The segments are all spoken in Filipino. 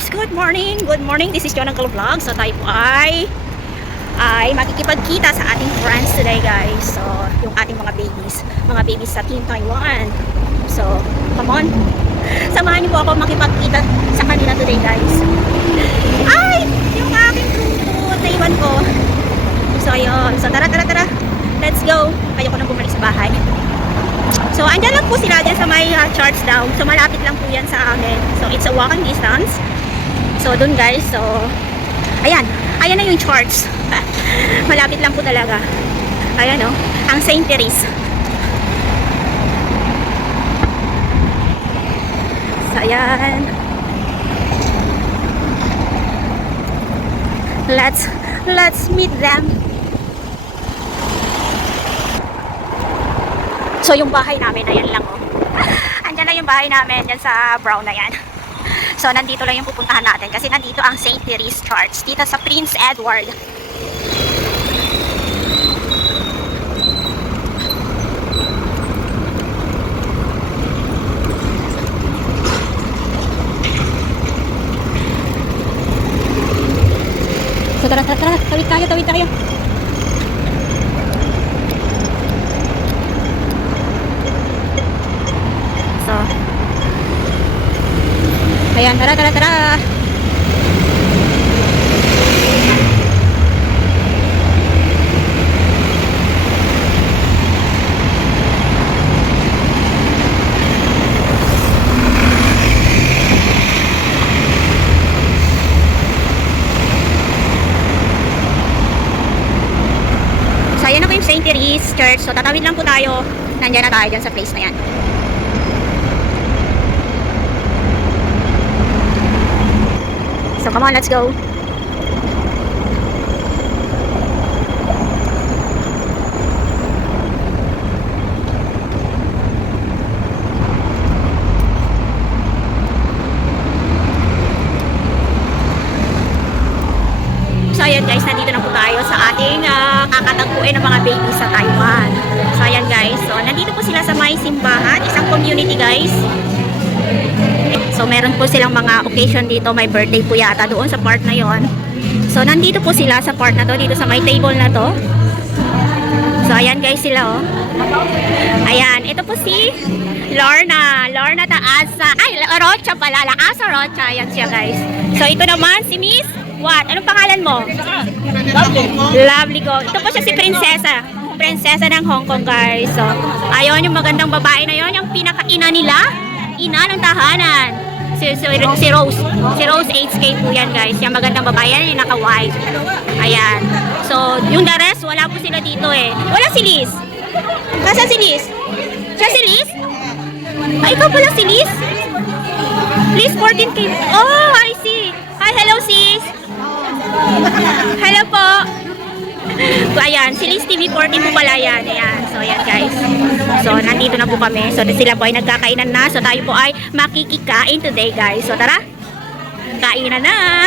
guys, good morning. Good morning. This is Jonah Vlog. So tayo po ay makikipagkita sa ating friends today, guys. So yung ating mga babies sa Team Taiwan. So come on, samahan niyo po ako makipagkita sa kanila today, guys. Ay, yung aking true Taiwan ko. So ayun, so tara, let's go. Ayoko nang bumalik sa bahay. So andyan lang po sila dyan sa may Charts Down. So malapit lang po yan sa amin. So it's a walking distance. So dun, guys, so ayan na yung Charts. Malapit lang po talaga. Ayan, oh, ang St. Therese. So ayan, let's meet them. So yung bahay namin, ayan lang, oh. Andyan lang yung bahay namin, dyan sa brown na yan. So nandito lang yung pupuntahan natin kasi nandito ang St. Therese Church dito sa Prince Edward. So tara, tawid tayo. So ayan, tara. So ayan na po yung St. Therese Church. So tatawid lang po tayo. Nandiyan na tayo dyan sa place na yan. So come on, let's go. So ayan, guys, nandito na po tayo sa ating kakatagpuin ng mga babies sa Taiwan. So ayan, guys, so nandito po sila sa may simbahan, isang community, guys. So meron po silang mga occasion dito, may birthday po yata doon sa part na yon. So nandito po sila sa part na to, dito sa may table na to. So ayan, guys, sila, oh. Ayan, ito po si Lorna Taasa. Ay, Rocha pala, Laasa Rocha. Ayan siya, guys. So ito naman si Miss what? Anong pangalan mo? Lovely Go. Ito po siya si Prinsesa ng Hong Kong, guys. So ayun, yung magandang babae na yon, yung pinaka-ina nila, ina ng tahanan. Si Rose HK po yan, guys. Yung magandang babae yan, yung naka-white. Ayan. So yung the rest, wala po sila dito, eh. Wala si Liz. Nasaan si Liz? Siya si Liz? Ay, ikaw pala si Liz? Liz 14K. Oh, I see. Hi, hello, sis. Hello po. So ayan, si Liz TV 14 po pala yan. Ayan. So ayan, guys. So nandito na po kami. So sila po ay nagkakainan na. So tayo po ay makikikain today, guys. So tara, kainan na.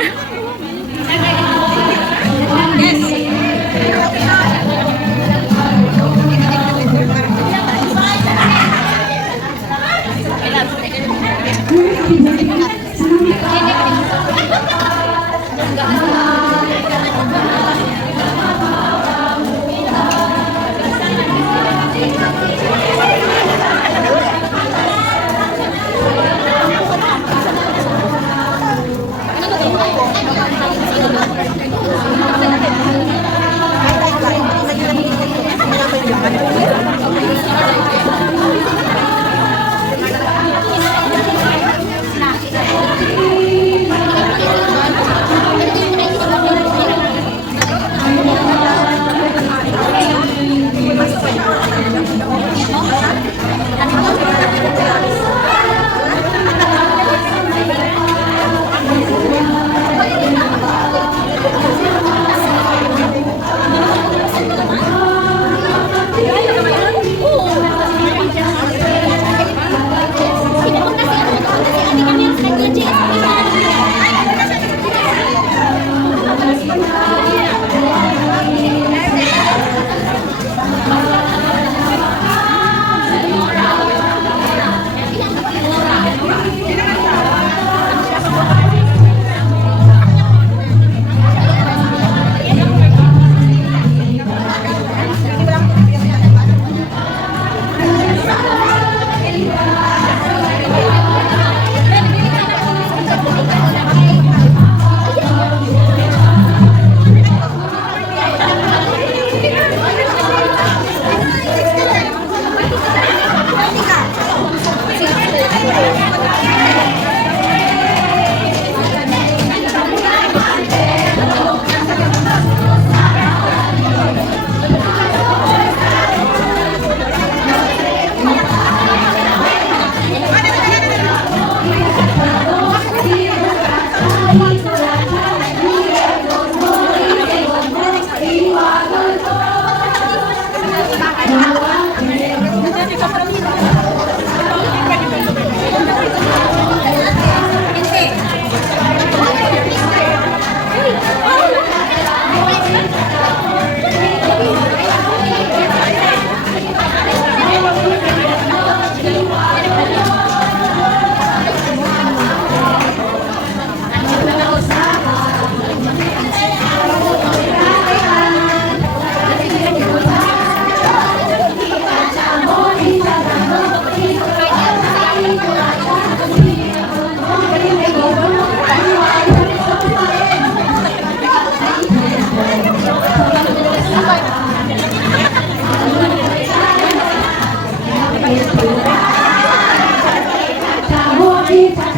Wait,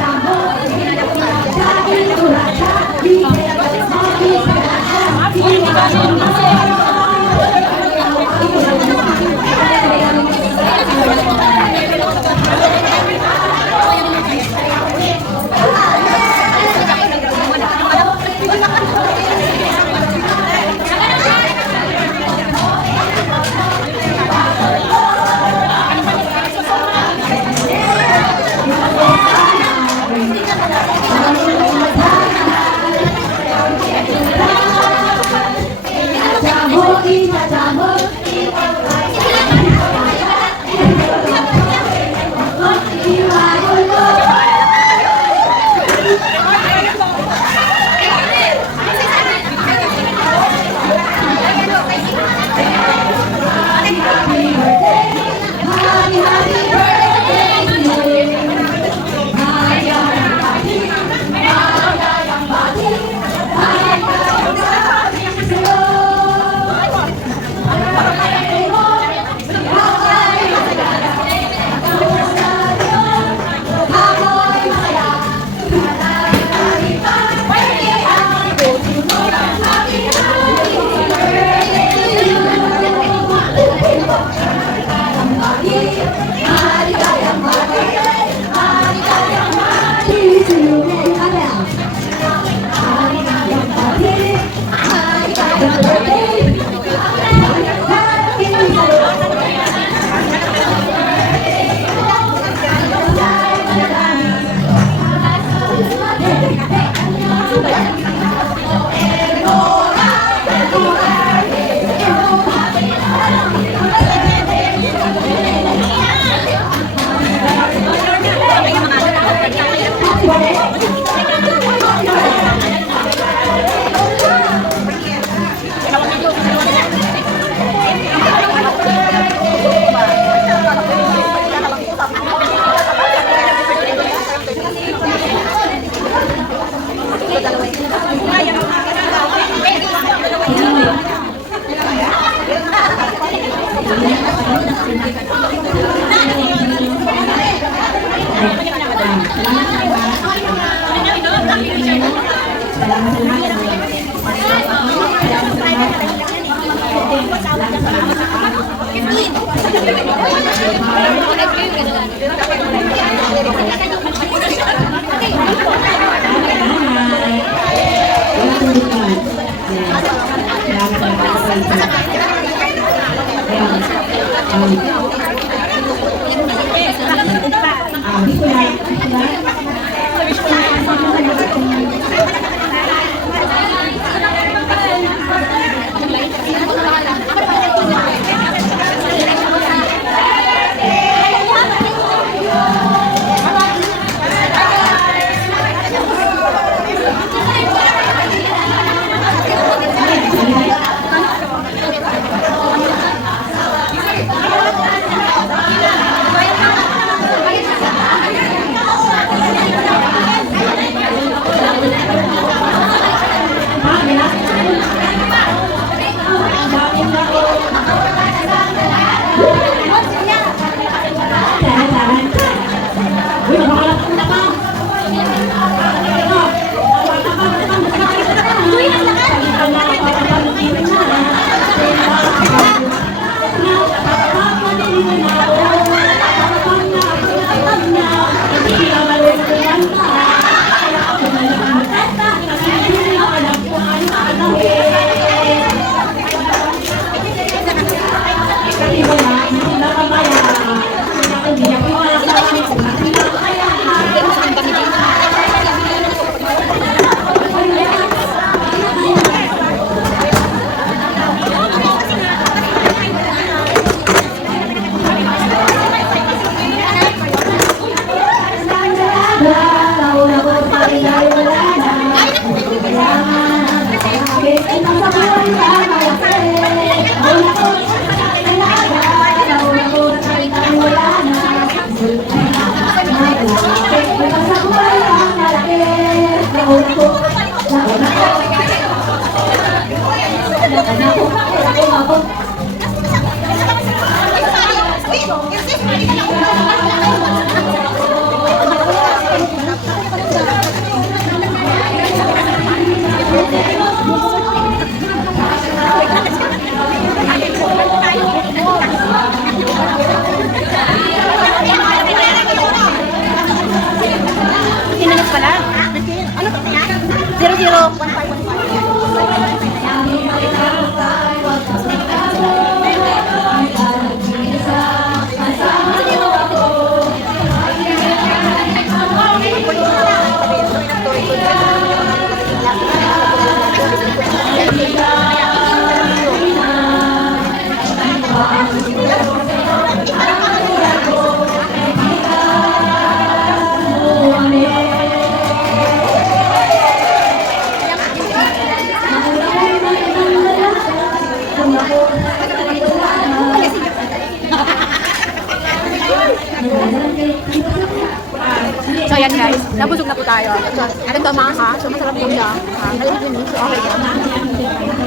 So yan guys, nabusog na po tayo. So, ito mga ha, so masarap po siya. Nalilinis, so okay na.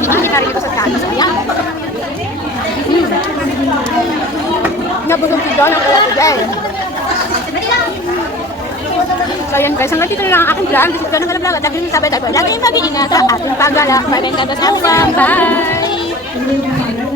Hindi na rin ito sa kanin. So yan. Nabusog si John ang kaya today. So yan guys, hanggang dito na lang ang aking vlog. Kasi ito nang alam at lagi rin sabay tayo. Lagi yung mag-iingat sa ating paggala. Bye-bye, God bless everyone. Bye!